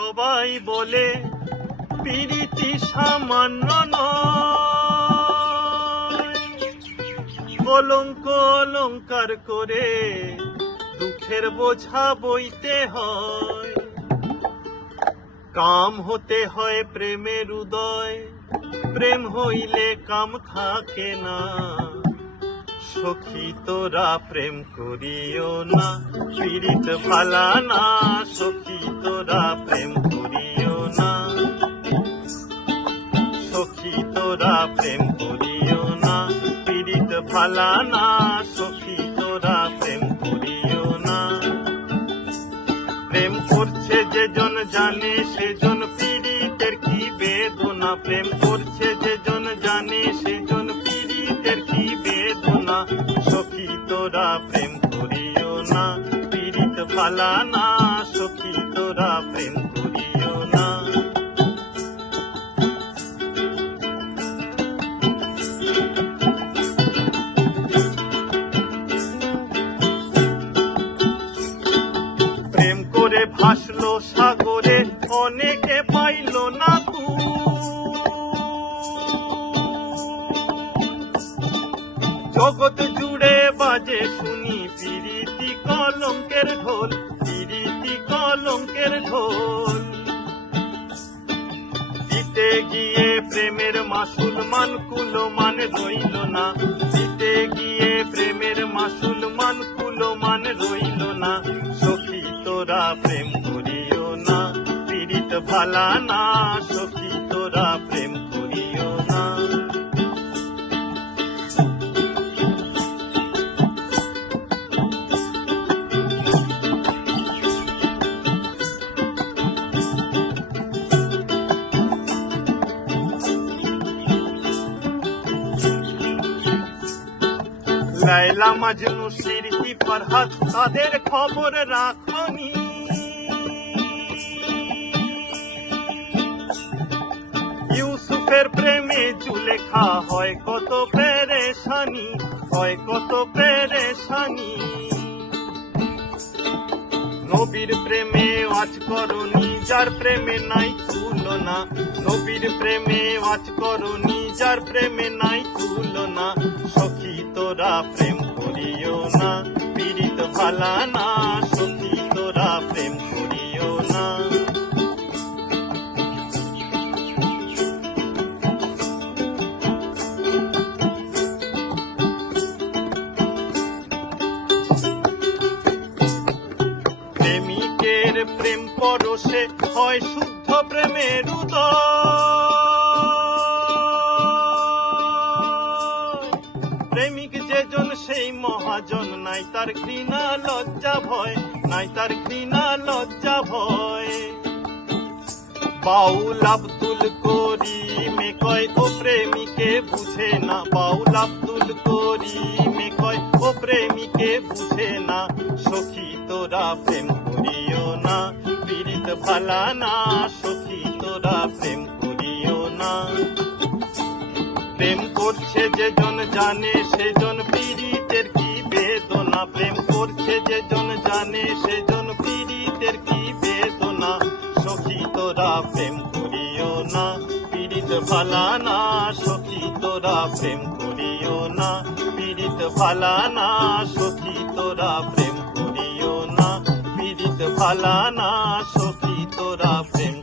সবাই বলে পিরিতি সামান্য নয়, কলঙ্ক অলঙ্কার করে দুঃখের বোঝা বইতে হয়। কাম হতে হয় প্রেমের উদয়, প্রেম হইলে কাম থাকে না। সখী তোরা প্রেম করিও না, পীড়িত ভালা না। সখী তোরা প্রেম করিও না, সখী তোরা প্রেম করিও না, পীড়িত ভালা না। সখী তোরা প্রেম করিও না। প্রেম করছে যেজন জানে সেজন পীড়িতের কি বেদনা। প্রেম করছে যেজন জানে সেজন পীড়িতের কি বেদনা। সখী তোরা প্রেম করিও না, পীড়িত ভালা না। সখী তোরা প্রেম করিও না। প্রেম করে ভাসলো সাগরে, অনেকে পাইল না তু। জগৎ জুড়ে বাজে শুনি পিরিতি কলঙ্কের ঢোল, পিরিতি কলঙ্কের ঢোল। দিতে গিয়ে প্রেমের মাসুল মান কুলো মান রইল না। দিতে গিয়ে প্রেমের মাসুল মান কুলো মান রইল না। সখী তোরা প্রেম করিও না, পীড়িত ভালা না। সখী তোরা প্রেম করিও না। লায়লা মাজনু সিরহি ফরহাদ তাদের খবর রাখনি। ইউসুফের প্রেমে জুলেখা হয় কত পেরেশানি, হয় কত পেরেশানি। নবীর প্রেমে আজ করনি যার প্রেমে নাই তুলনা। নবীর প্রেমে আজ করনি যার প্রেমে নাই তুলনা। সখী তোরা প্রেম করিও না, পীড়িত ভালা না। সখী তোরা প্রেম করিও না। প্রেমিকের প্রেম পরশে হয় শুদ্ধ প্রেমের উদয়। প্রেমিক যেজন সেই মহাজন, নাই তার ঘৃণা লজ্জা ভয়, নাই তার ঘৃণা লজ্জা ভয়। বাউল আব্দুল করিমে কয় ও প্রেমিকে বুঝে না। বাউল আব্দুল করিমে কয় ও প্রেমিকে বুঝে না। সখী তোরা প্রেম করিও না, পীড়িত ভালা না। সখী তোরা প্রেম করিও না। প্রেম করছে যেজন জানে সেজন পীড়িতের কি বেদনা। প্রেম করছে যেজন জানে সেজন পীড়িতের কি বেদনা। সখী তোরা প্রেম করিও না, পীড়িত ভালা না। সখী তোরা প্রেম করিও না, পীড়িত ভালা না। সখী তোরা প্রেম করিও না, পীড়িত ভালা না। সখী তোরা প্রেম